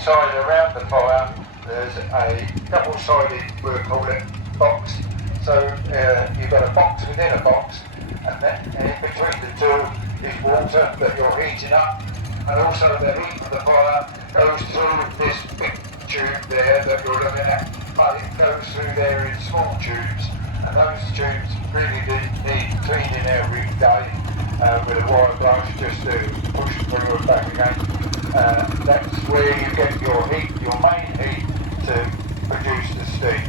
inside around the fire there's a double-sided, we'll call it, box. So you've got a box within a box, and in between the two is water that you're heating up, and also the heat of the fire goes through this big tube there that you're looking at, but it goes through there in small tubes, and those tubes really need cleaning every day with a wire brush just to push through and back again. That's where you get your heat, your main heat, to produce the steam.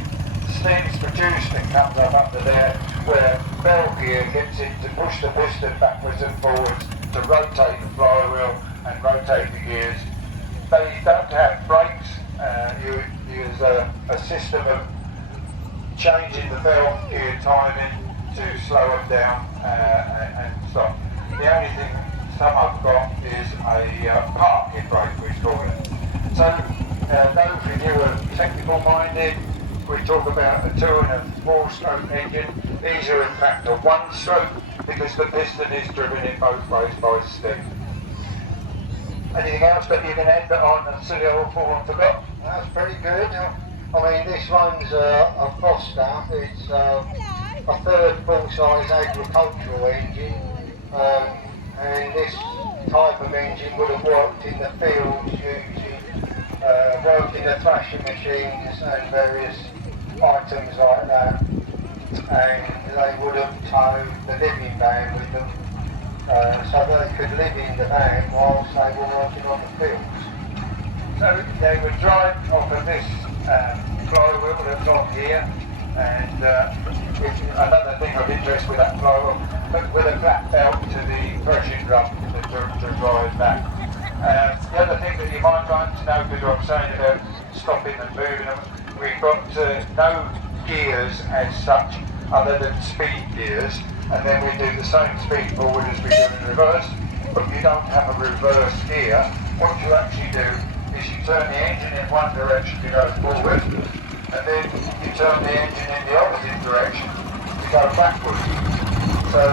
The steam's produced and comes up under there where bell gear gets in to push the piston backwards and forwards to rotate the flywheel and rotate the gears. They don't have brakes. You use a system of changing the bell gear timing to slow them down and stop. The only thing some I've got is a parking brake, we call it. So those of you who are technical minded, we talk about a 2 and a 4-stroke engine. These are in fact a 1-stroke because the piston is driven in both ways by steam. Anything else that you can add on a silly old 4 and forgot? That's pretty good. I mean, this one's a Foster. It's a 3rd full-size agricultural engine, and this type of engine would have worked in the fields using working the thrashing machines and various items like that, and they would have towed the living van with them, so they could live in the van whilst they were working on the fields. So they would drive off of this flywheel that's on here, and another thing of interest with that flywheel, with a flat belt to the pressure drum to drive that. The other thing that you might like to know, because I'm saying about stopping and moving them, we've got no gears as such other than speed gears, and then we do the same speed forward as we do in reverse, but you don't have a reverse gear. What you actually do is you turn the engine in one direction to go forward, and then you turn the engine in the opposite direction to go backwards. So,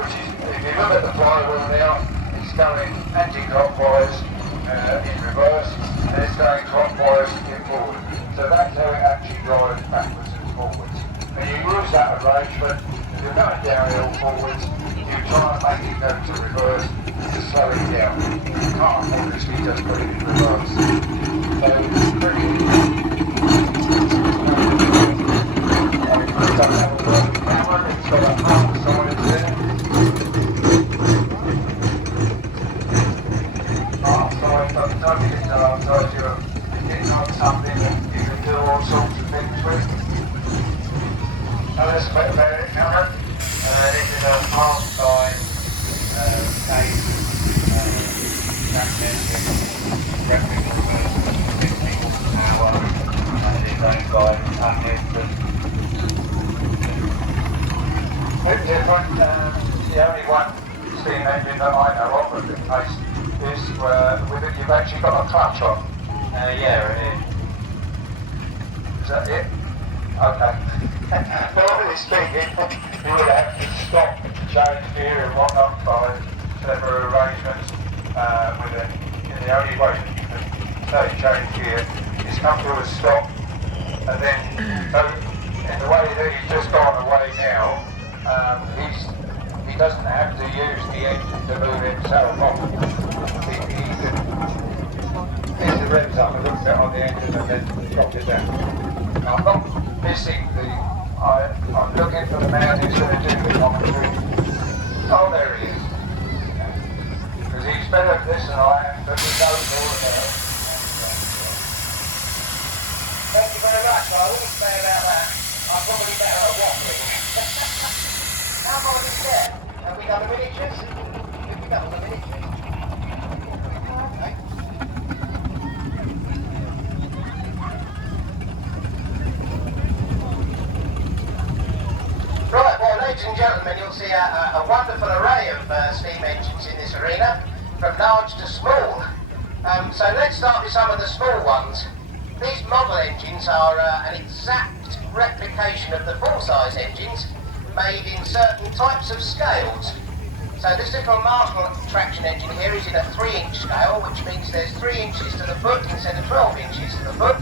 which is, if you look at the flywheel now, it's going anti-clockwise in reverse, and it's going clockwise in forward. So that's how it actually drives backwards and forwards. And you use that arrangement, if you're going downhill forwards, you try and make it go to reverse to slow it down. You can't obviously just put it in reverse. So it's pretty it doesn't have a working camera, it's got a half side there. Half side, but the time you get to half side, you're getting on something that you can do all sorts of things with. Now there's a bit about it, camera. This is a half side case, replicable 15 hour, and it's owned by bit different. The only one steam engine that I know of in the case is with it you've actually got a clutch on. Yeah, it is. Is that it? Okay. Normally speaking, you would have to stop to change gear and whatnot by clever arrangements with it. And the only way that you can say change gear is come to a stop, and then, so in the way that he's just gone away now, he doesn't have to use the engine to move himself off. Here's the revs up, a little bit on the engine and then drop it down. Now, I'm not missing I'm looking for the man who's going to do the commentary. Oh, there he is. Because he's better at this than I am, but he knows all about it. Thank you very much. I wouldn't say about that. I'm probably better at waffling. How far is there? Have we done the miniatures? Have we done the miniatures? Okay. Right, well, ladies and gentlemen, you'll see a wonderful array of steam engines in this arena, from large to small. So let's start with some of the small ones. These model engines are an exact replication of the full-size engines, made in certain types of scales. So this little Marshall traction engine here is in a 3-inch scale, which means there's 3 inches to the foot instead of 12 inches to the foot.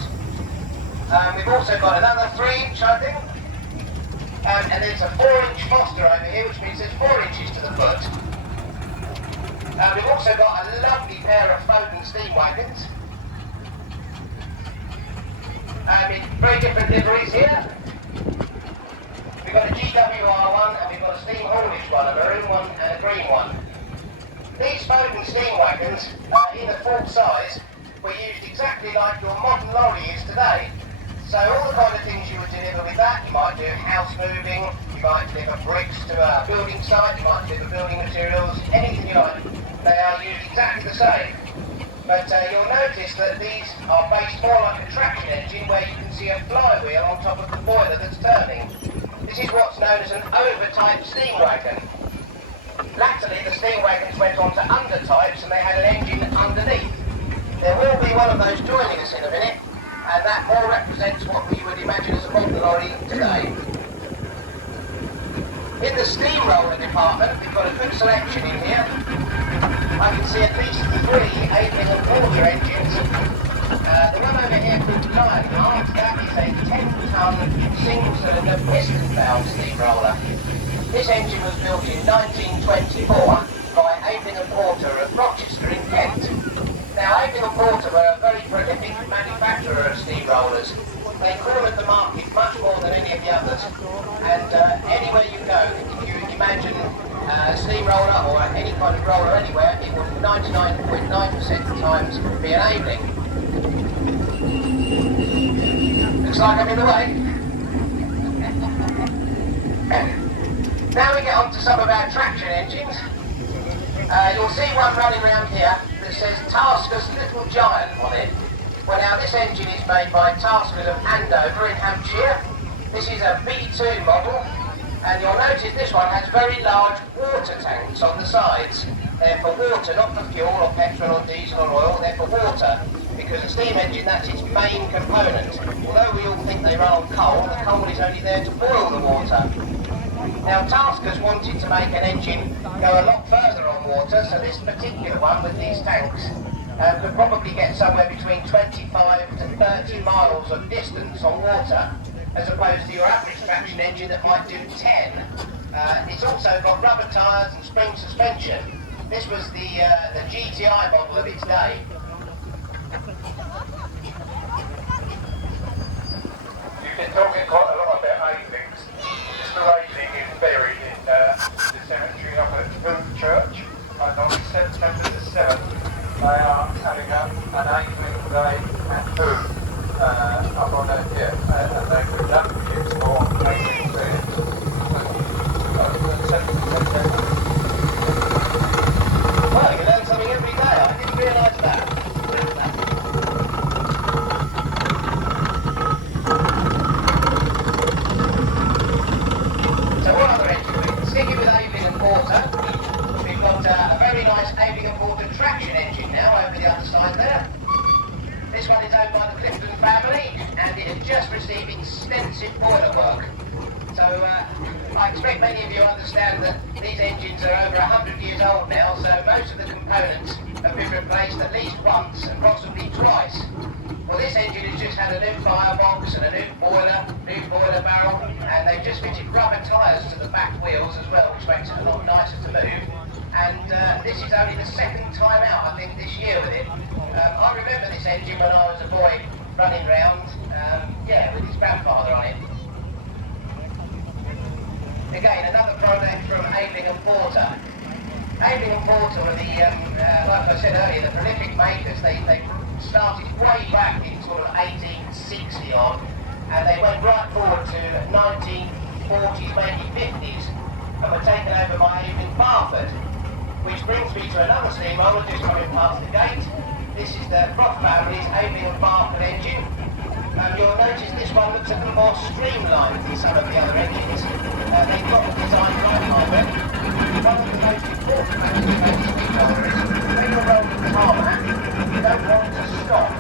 We've also got another 3-inch, I think, and there's a 4-inch Foster over here, which means there's 4 inches to the foot. We've also got a lovely pair of Foden steam wagons. In very different liveries here. We've got a GWR one, and we've got a steam haulage one, a maroon one and a green one. These Foden steam wagons, in a full size, were used exactly like your modern lorry is today. So all the kind of things you would deliver with that, you might do house moving, you might deliver bricks to a building site, you might deliver building materials, anything you like. They are used exactly the same. But you'll notice that these are based more like a traction engine where you can see a flywheel on top of the boiler that's turning. This is what's known as an over-type steam wagon. Latterly, the steam wagons went on to under-types and they had an engine underneath. There will be one of those joining us in a minute, and that more represents what we would imagine as a modern lorry today. In the steamroller department, we've got a good selection in here. I can see at least 3 Aidling and Porter engines. The one over here called Lionheart, that is a 10-ton single-cylinder piston-valve steamroller. This engine was built in 1924 by Aidling and Porter of Rochester in Kent. Now, Aidling and Porter were a very prolific manufacturer of steamrollers. They cornered the market much more than any of the others. And anywhere you go, if you imagine a steamroller or any kind of roller anywhere, it will 99.9% of the times be an Aidling. Looks like I'm in the way. Now we get on to some of our traction engines. You'll see one running around here that says Tasker's Little Giant on it. Well, now this engine is made by Taskers of Andover in Hampshire. This is a B2 model, and you'll notice this one has very large water tanks on the sides. They're for water, not for fuel or petrol or diesel or oil, they're for water, because a steam engine, that's its main component. Although we all think they run on coal, the coal is only there to boil the water. Now, Taskers wanted to make an engine go a lot further on water, so this particular one with these tanks could probably get somewhere between 25 to 30 miles of distance on water, as opposed to your average traction engine that might do 10. It's also got rubber tyres and spring suspension. This was the GTI model of its day. You've been talking quite a lot about Aidlings. Mr. Aidling is buried in the cemetery up at Boone Church, and on September the 7th they are having an Aidling Day at Boone up on that here, and they've conducted it for Aidling Day. Well, you learn something every day. I didn't realise that. So what other engine? We can stick it with Aidling and Porter. We've got a very nice Aidling and Porter traction engine now over the other side there. This one is owned by the Clifton family, and it has just received extensive boiler work. So I expect many of you understand that these engines are over 100 years old now, so most of the components have been replaced at least once and possibly twice. Well, this engine has just had a new firebox and a new boiler barrel, and they've just fitted rubber tyres to the back wheels as well, which makes it a lot nicer to move. And this is only the second time out, I think, this year with it. I remember this engine when I was a boy running round, with his grandfather on it. Again, another product from Aidling and Porter. Aidling and Porter were the, like I said earlier, the prolific makers. They started way back in sort of 1860 odd, and they went right forward to 1940s, maybe 50s, and were taken over by Aidling Barford, which brings me to another steamroller just coming past the gate. This is the Croft family's Aidling and Barford engine. You'll notice this one looks a little more streamlined than some of the other engines. They've got the design right, however. One of the most important things about this steamroller is when you're rolling tarmac, you don't want to stop.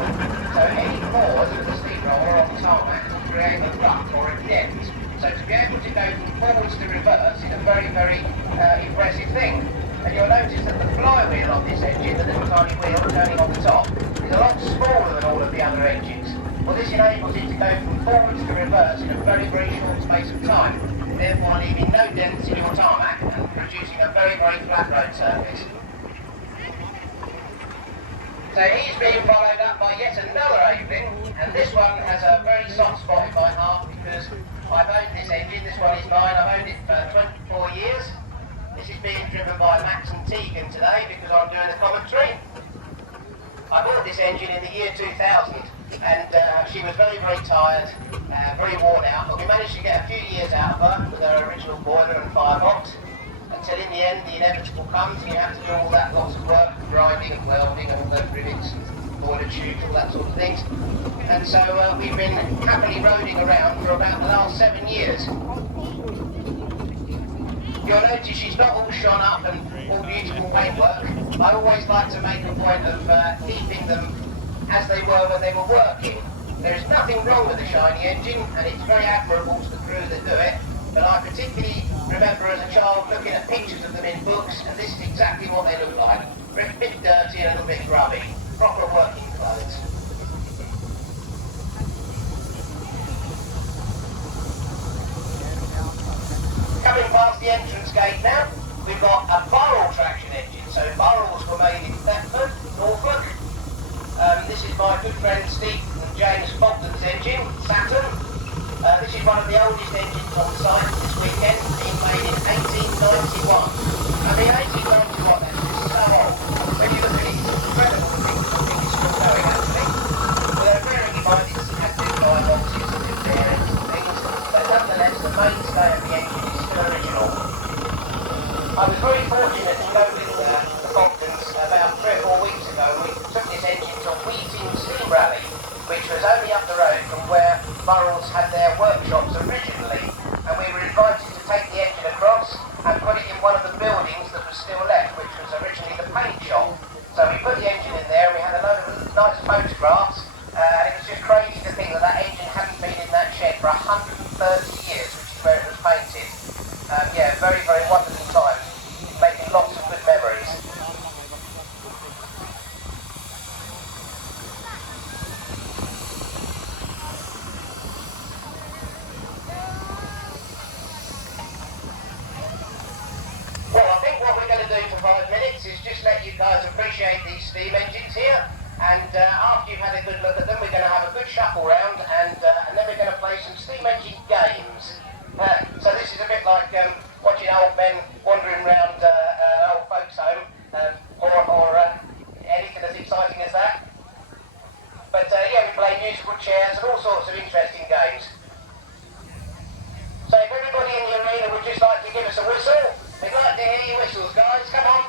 So any pause of the steamroller on tarmac will create a rut or a dent. So to be able to go from forwards to reverse is a very, very impressive thing. smaller than all of the other engines. Well, this enables it to go from forwards to reverse in a very, very short space of time, therefore leaving no dents in your tarmac and producing a very, very flat road surface. So he's being followed up by yet another apron, and this one has a very soft spot in my heart because I've owned this engine. This one is mine. I've owned it for 24 years. This is being driven by Max and Tegan today because I'm doing a commentary. I bought this engine in the year 2000 and she was very, very tired, very worn out, but we managed to get a few years out of her with her original boiler and firebox until in the end the inevitable comes and you have to do all that lots of work, grinding and welding and all those rivets, boiler tubes, all that sort of things. And so we've been happily roading around for about the last 7 years. You'll notice she's not all shone up and all beautiful paintwork. I always like to make a point of keeping them as they were when they were working. There's nothing wrong with the shiny engine and it's very admirable to the crew that do it, but I particularly remember as a child looking at pictures of them in books and this is exactly what they look like. A bit dirty and a little bit grubby. Proper working clothes. Coming past the entrance gate now, we've got a Burrell traction engine. So Burrells were made in Thetford, Norfolk. This is my good friend Steve and James Fogden's engine, Saturn. This is one of the oldest engines on site this weekend, being made in 1891. I mean 1891 then, this is so old. When you look at it, it's incredible to think it's still going actually. Bearing in mind it has been fire boxes and new bearings and things, but nonetheless the mainstay of the engine is still original. I was very fortunate to go with the Fogdens about 3 or 4 weeks ago. We took this engine to Wheating Steam Rally, which was only up the road from where Burrells had their workshops originally, and we were invited to take the engine across and put it in one of the buildings that was still left, which was originally the paint shop. So we put the engine in there and we had a load of nice photographs, and it was just crazy to think that that engine hadn't been in that shed for 130 years, which is where it was painted. Yeah, very, very wonderful time, making lots of good memories. Well, I think what we're going to do for 5 minutes is just let you guys appreciate these steam engines here, and after you've had a good look at them, we're going to have a good shuffle round, and then we're going to play some steam engine games. So this is a bit like watching old men wandering around old folks' home, or anything as exciting as that. But yeah, we play musical chairs and all sorts of interesting games. So if everybody in the arena would just like to give us a whistle, we'd like to hear your whistles, guys. Come on.